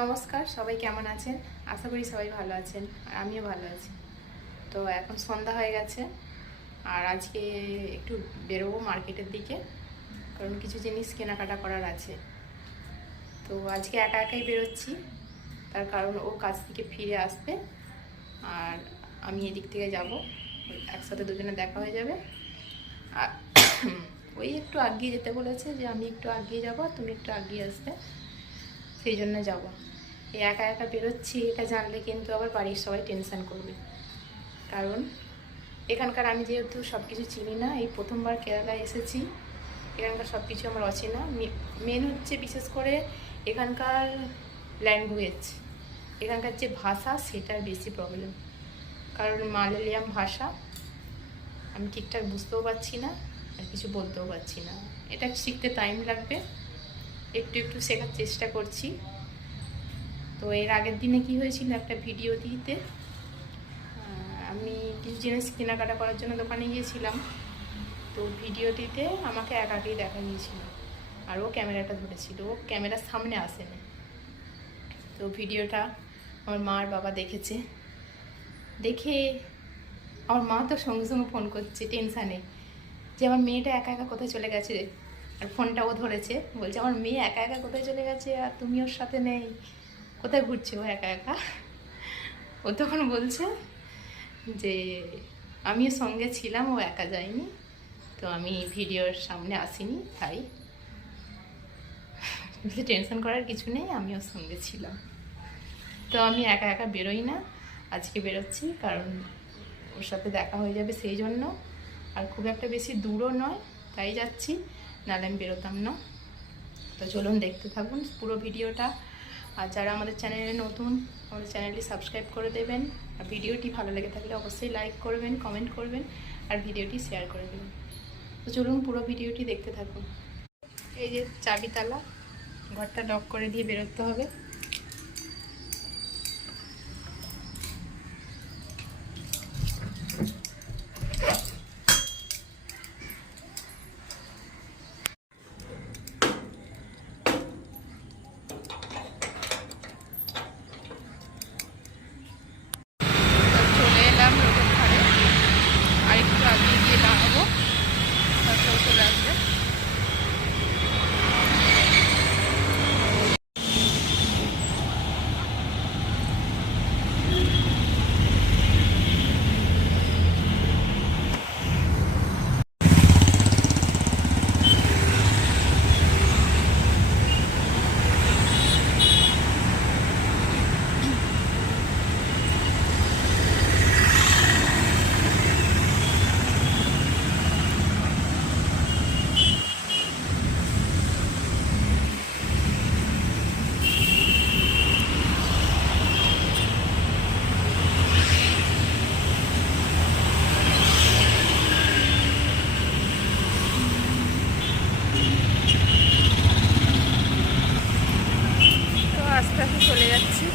নমস্কার, সবাই কেমন আছেন? আশা করি সবাই ভালো আছেন আর আমিও ভালো আছি। তো এখন সন্ধ্যা হয়ে গেছে আর আজকে একটু বেরোবো মার্কেটের দিকে, কারণ কিছু জিনিস কেনাকাটা করার আছে। তো আজকে একা একাই বেরোচ্ছি, তার কারণ ও কাজ থেকে ফিরে আসবে আর আমি এদিক থেকে যাব, একসাথে দুজনে দেখা হয়ে যাবে। আর ওই একটু আগিয়ে যেতে বলেছে যে আমি একটু আগিয়ে যাবো আর তুমি একটু আগিয়ে আসবে, সেই জন্য যাবো। এই একা একা বেরোচ্ছি এটা জানলে কিন্তু আবার বাড়ির সবাই টেনশন করবে, কারণ এখানকার আমি যেহেতু সব কিছু চিনি না, এই প্রথমবার কেরালায় এসেছি, এখানকার সব কিছু আমার অচেনা। মেন হচ্ছে বিশেষ করে এখানকার ল্যাঙ্গুয়েজ, এখানকার যে ভাষা সেটার বেশি প্রবলেম, কারণ মালয়ালিয়াম ভাষা আমি ঠিকঠাক বুঝতেও পারছি না আর কিছু বলতেও পারছি না। এটা শিখতে টাইম লাগবে, একটু একটু শেখার চেষ্টা করছি। তো এর আগের দিনে কি হয়েছিল, একটা ভিডিও দিতে আমি কিছু জিনিস কেনাকাটা করার জন্য দোকানে গিয়েছিলাম, তো ভিডিওটিতে আমাকে একাকেই দেখা গিয়েছিল আর ও ক্যামেরাটা ধরেছিল, ও ক্যামেরার সামনে আসেনি। তো ভিডিওটা আমার মা আর বাবা দেখেছে, দেখে আমার মা তো সঙ্গে সঙ্গে ফোন করছে টেনশানে যে আমার মেয়েটা একা একা কোথায় চলে গেছে, আর ফোনটা ও ধরেছে, বলছে আমার মেয়ে একা একা কোথায় চলে গেছে আর তুমি ওর সাথে নেই, কোথায় ঘুরছে ও একা একা। ও তখন বলছে যে আমিও সঙ্গে ছিলাম, ও একা যায়নি, তো আমি ভিডিওর সামনে আসিনি, তাই টেনশন করার কিছু নেই, আমিও সঙ্গে ছিলাম। তো আমি একা একা বেরোই না, আজকে বেরোচ্ছি কারণ ওর সাথে দেখা হয়ে যাবে সেই জন্য, আর খুব একটা বেশি দূরও নয় তাই যাচ্ছি, নাহলে আমি বেরোতাম না। তো চলুন দেখতে থাকুন পুরো ভিডিওটা, আর যারা আমাদের চ্যানেলে নতুন আমাদের চ্যানেলটি সাবস্ক্রাইব করে দেবেন, আর ভিডিওটি ভালো লেগে থাকলে অবশ্যই লাইক করবেন, কমেন্ট করবেন আর ভিডিওটি শেয়ার করে দেবেন। তো চলুন পুরো ভিডিওটি দেখতে থাকুন। এই যে চাবিতালা, ঘরটা লক করে দিয়ে বেরোতে হবে। চলে এলাম রোডের ধারে, আর একটু আগিয়ে গিয়ে দাঁড়াবো, তারপর চলে আসবে। আস্তে আস্তে চলে যাচ্ছি,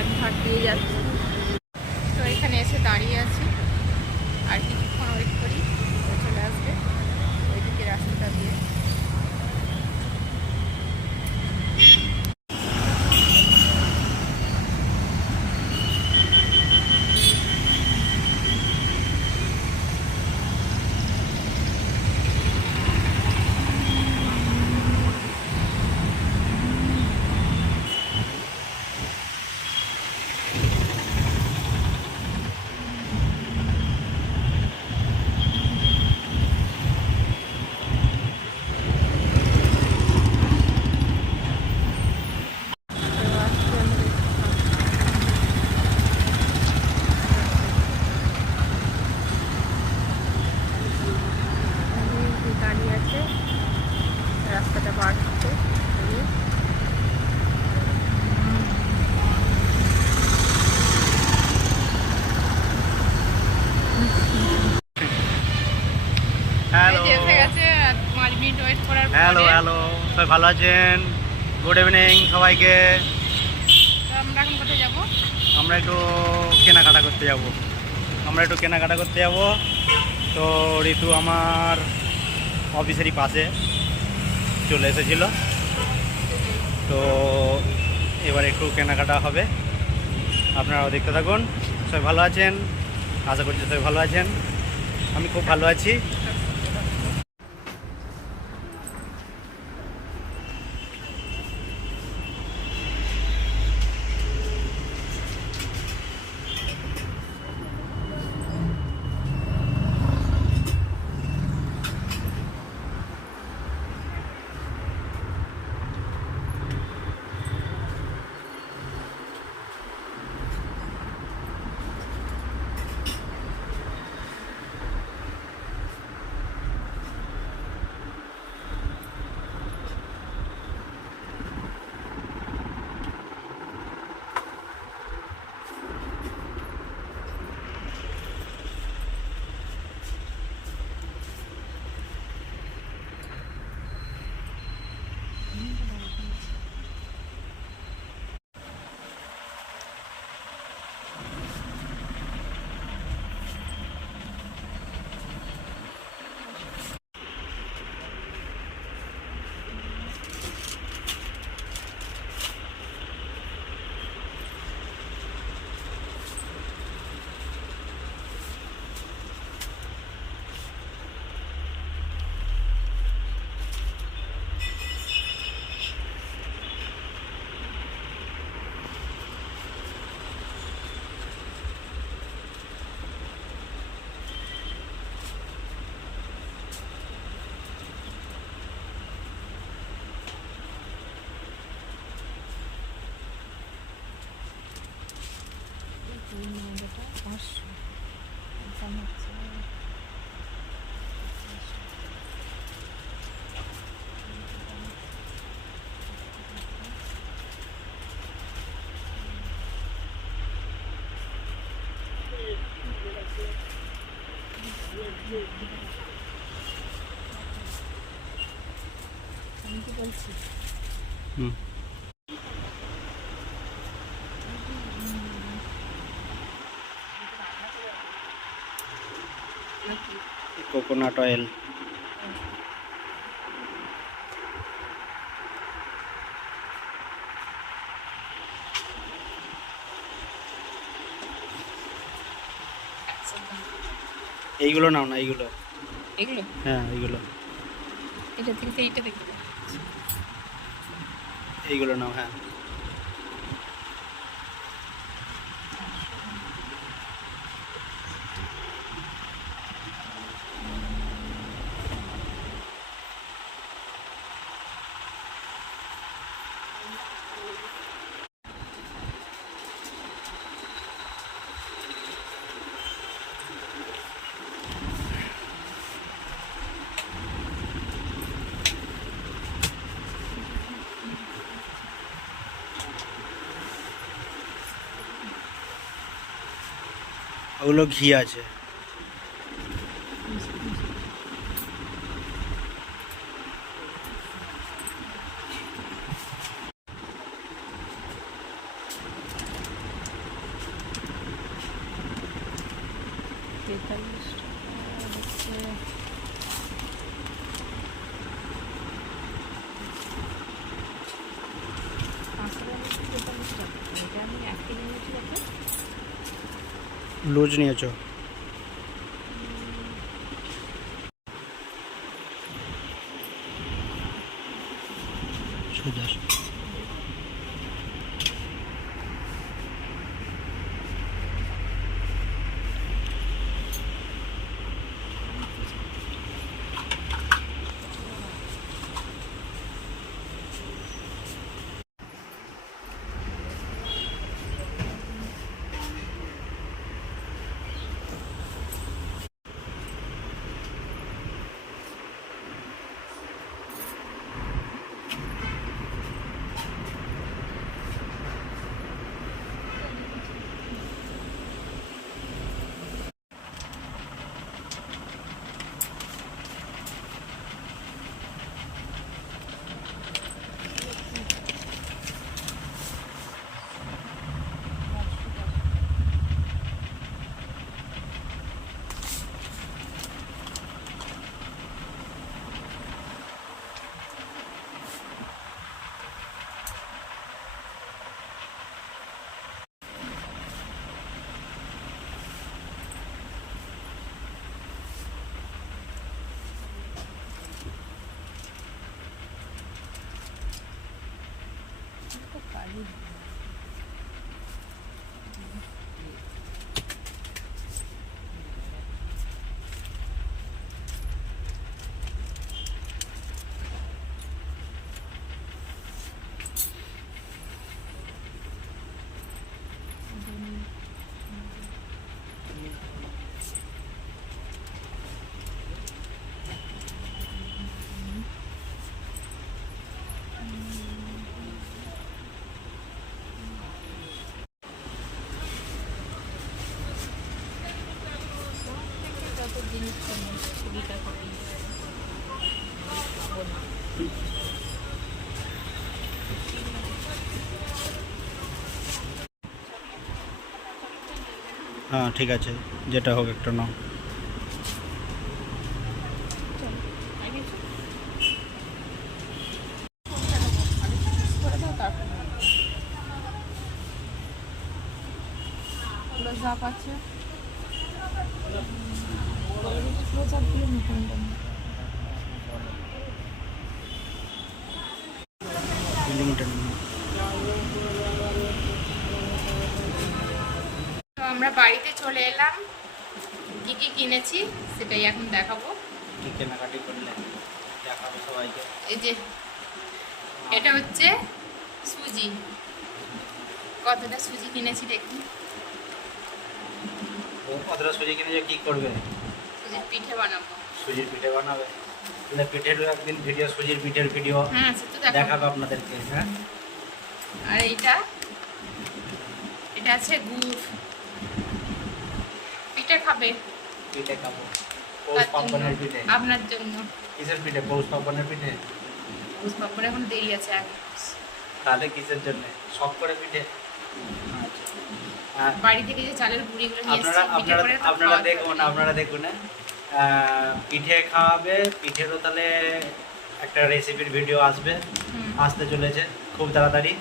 এক ভাগ দিয়ে যাচ্ছি। তো এখানে এসে দাঁড়িয়ে আছি, আর কিছুক্ষণ ওয়েট করি, ও চলে আসবে ওইদিকে রাস্তাটা দিয়ে। গাড়ি আছে, রাস্তাটা পার হচ্ছে। হ্যালো এসে গেছে 5 মিনিট ওয়েট করার পরে। হ্যালো হ্যালো সবাই ভালো আছেন? গুড ইভিনিং সবাইকে। তো আমরা এখন কোথায় যাবো? আমরা একটু কেনাকাটা করতে যাব। তো ঋতু আমার অফিসেরই পাশে চলে এসেছিল, তো এবার একটু কেনাকাটা হবে, আপনারাও দেখতে থাকুন। সবাই ভালো আছেন, আশা করছি সবাই ভালো আছেন, আমি খুব ভালো আছি। কোকোনাট অয়েল, এইগুলো নাও না, এইগুলো, এগুলো হ্যাঁ এইগুলো, এটা থেকে এইটা দেখতে এইগুলো নাও, হ্যাঁ। ওগুলো ঘি আছে। লুজ নিয়েছো? সোজা বাড়ি কত জিনিস কুড়িটা কপি হ্যাঁ ঠিক আছে, যেটা হোক একটা নাও। ক্লোজ-আপ আছে, ক্লোজ-আপ দিয়ে মুখটা লিমিটেড। তো আমরা বাড়িতে চলে এলাম, কি কি কিনেছি সেটাই এখন দেখাবো। কি কেনাকাটি করলে দেখাবো সবাইকে। এই যে এটা হচ্ছে সুজি, কতটা সুজি কিনেছি দেখুন। কতটা সুজি কিনে যে কি করবে? সুজির পিঠে বানাবো। সুজির পিঠে বানাবে? তাহলে পিঠেরও একদিন ভিডিও, সুজির পিঠের ভিডিও হ্যাঁ সে তো দেখাবো। দেখাবো আপনাদেরকে। হ্যাঁ, আর এটা আছে গুড়, পিঠে খাবে? পিঠে খাবো। পৌষ পার্বণের পিঠে। আপনার জন্য। কিসের পিঠে? পৌষ পার্বণের পিঠে। পৌষ পার্বণে এখন দেরি আছে আগে। তাহলে কিসের জন্য সব করে পিঠে? আচ্ছা, বাড়ি থেকে যে চালের গুঁড়িগুলো নিয়ে আপনারা এসেছি পিঠে করে তো আপনারা খাওয়া দেখুন, যাবে। আপনারা দেখুন, পিঠে খাওয়াবে। পিঠেরও তাহলে একটা রেসিপির ভিডিও আসবে, আসতে চলেছে খুব তাড়াতাড়ি।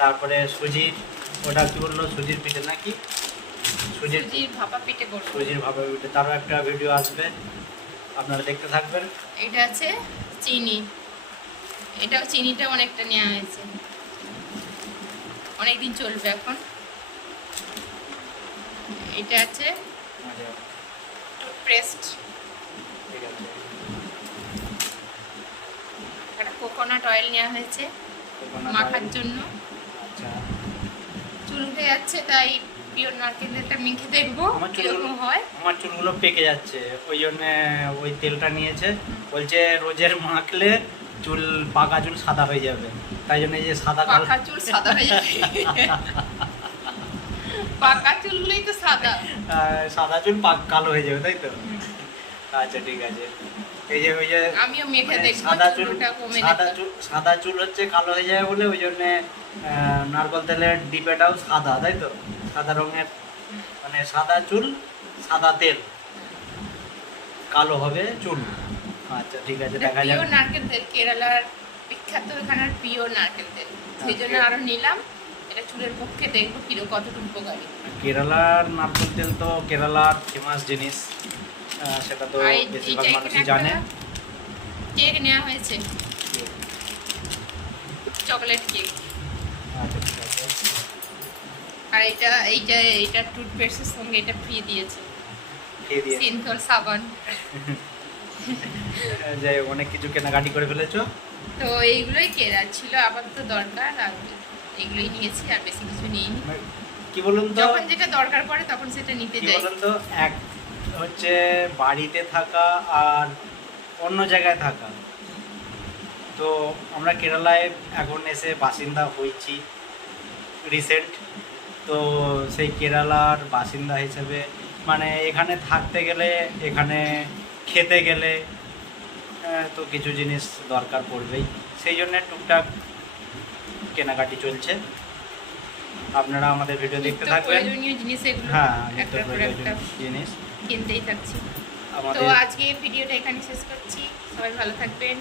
তারপরে সুজির, ওটা কি বললো, সুজির পিঠে নাকি? সুজির ভাপা পিঠে করবো। সুজির ভাপা পিঠে, তারও একটা ভিডিও আসবে, আপনারা দেখতে থাকবেন। এটা আছে চিনি, এটাও চিনিটা অনেকটা নেওয়া হয়েছে, অনেকদিন চলবে এখন। এটা আছে টুথপেস্ট, ঠিক আছে। একটা কোকোনাট অয়েল নেওয়া হয়েছে কোকোনাট মাখার অয়েল। জন্য। আচ্ছা, চুল উঠে যাচ্ছে তাই পিওর নারকেল তেলটা মেখে দেখবো আমার কিরকম হয়। আমার চুলগুলো পেকে যাচ্ছে, ওই জন্য ওই তেলটা নিয়েছে। বলছে রোজের মাখলে চুল, পাকা চুল সাদা হয়ে যাবে, তাই জন্য এই যে সাদা কালো। পাকা চুল সাদা হয়ে যাবে। পাকা চুলগুলোই তো সাদা। সাদা চুল কালো হয়ে যাবে, তাই তো? আচ্ছা ঠিক আছে। এই যে ওই যে আমিও মেখে মানে দেখবো সাদা চুল, চুলটা কমে সাদা চুল হচ্ছে কালো হয়ে যায় বলে, ওই জন্য নারকেল তেলের ডিবেটাও সাদা, তাই তো? সাদা রঙের, মানে সাদা চুল, সাদা তেল, কালো হবে চুল। আচ্ছা ঠিক আছে, দেখা যাক। পিওর নারকেল তেল, কেরালার বিখ্যাত এখানের পিওর নারকেল তেল, সেই জন্য আরো নিলাম। এটা চুলের পক্ষে দেখবো কিরকম, কতটুকু উপকারী। কেরালার নারকেল তেল তো কেরালার ফেমাস জিনিস, সেটা তো আর বেশিরভাগ এইটা মানুষই এখানে জানে। কেক নেওয়া হয়েছে, চকলেট কেক। আচ্ছা ঠিক আছে। আর এইটা টুথপেস্টের সঙ্গে এটা ফ্রি দিয়েছে, খেয়ে দিয়ে সিনথল সাবান। যাই হোক, অনেক কিছু কেনাকাটি করে ফেলেছো। তো এইগুলোই কেনা ছিল, আপাতত দরকার, আর এগুলোই নিয়েছি, আর বেশি কিছু নিইনি। কি বলুন তো, যখন যেটা দরকার পড়ে তখন সেটা নিতে কি যাই। বলুন তো, এক হচ্ছে বাড়িতে থাকা আর অন্য জায়গায় থাকা। তো আমরা কেরালায় এখন এসে বাসিন্দা হয়েছি রিসেন্ট। তো সেই কেরালার বাসিন্দা হিসেবে মানে এখানে থাকতে গেলে, এখানে খেতে গেলে তো কিছু জিনিস দরকার পড়বেই, সেই জন্য টুকটাক কেনাকাটি চলছে। আপনারা আমাদের ভিডিও দেখতে নিত্য থাকবেন। প্রয়োজনীয় জিনিস এগুলো, হ্যাঁ, নিত্য একটার পর একটা প্রয়োজনীয় জিনিস কিনতেই থাকছি। তো আমাদের। আজকে ভিডিওটা এখানে শেষ করছি, সবাই ভালো থাকবেন।